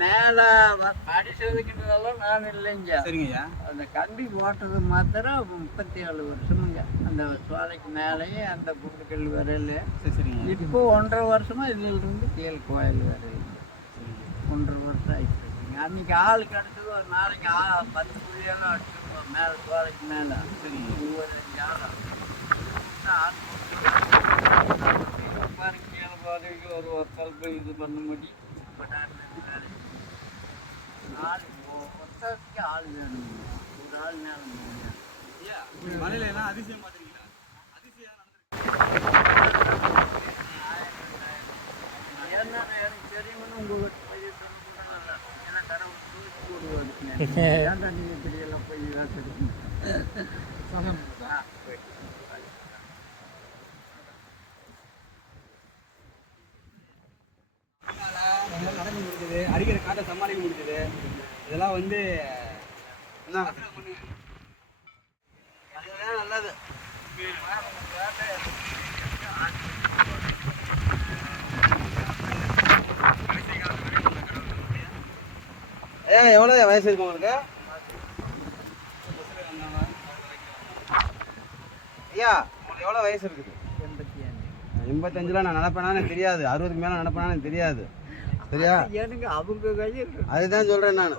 மேல படி செதுக்கிட்டதெல்லாம் நான் இல்லைங்க. சரிங்க ஐயா அந்த கம்பி போட்டது மாத்திரம் முப்பத்தி ஏழு வருஷமுங்க. அந்த சோலைக்கு மேலேயே அந்த குண்டுக்கல் வரையில சரி சரிங்க. இப்போ ஒன்றரை வருஷமா இதுல இருந்து கீழ் கோயில் வரையில ஒன்றரை வருஷம் ஆயிடுச்சு அன்னைக்கு ஆள் கிடச்சது ஒரு நாளைக்கு ஆ பத்து புள்ளியெல்லாம் அடிச்சிருப்போம் மேலே சோலைக்கு மேலே. சரிங்க. ஒவ்வொரு அஞ்சு ஆள் பாருங்க கீழே போகிறதுக்கு ஒரு ஒரு பல்பு இது பண்ண முடியும் ஆள் ஒருத்தருக்கு ஆள் வேணும் ஒரு ஆள் நேரம் மலையில எல்லாம் அதிசயம் பார்த்துருக்கீங்களா அதிசயம் நடந்திருக்கு எனக்கு தெரியும்னு உங்களுக்கு போய் சொல்லக்கூடாது ஏன்னா கடவுள் தூக்கி ஏன்டா நீங்க இப்படி போய் வாசிருக்கீங்க ரொம்ப முடிஞ்சது அடிக்கிற காட்டை சமாளிக்க முடிஞ்சது. இதெல்லாம் வந்து நல்லது. ஐயா எவ்வளோ வயசு இருக்கு உங்களுக்கு? ஐயா உங்களுக்கு எவ்வளோ வயசு இருக்குது? எண்பத்தி அஞ்சு. எண்பத்தஞ்சுல நான் நடப்பேனான்னு தெரியாது. அறுபதுக்கு மேலே நடப்பேனான்னு தெரியாது. சரியா? எனக்கு அவங்க கையில் அதுதான் சொல்கிறேன் நான்.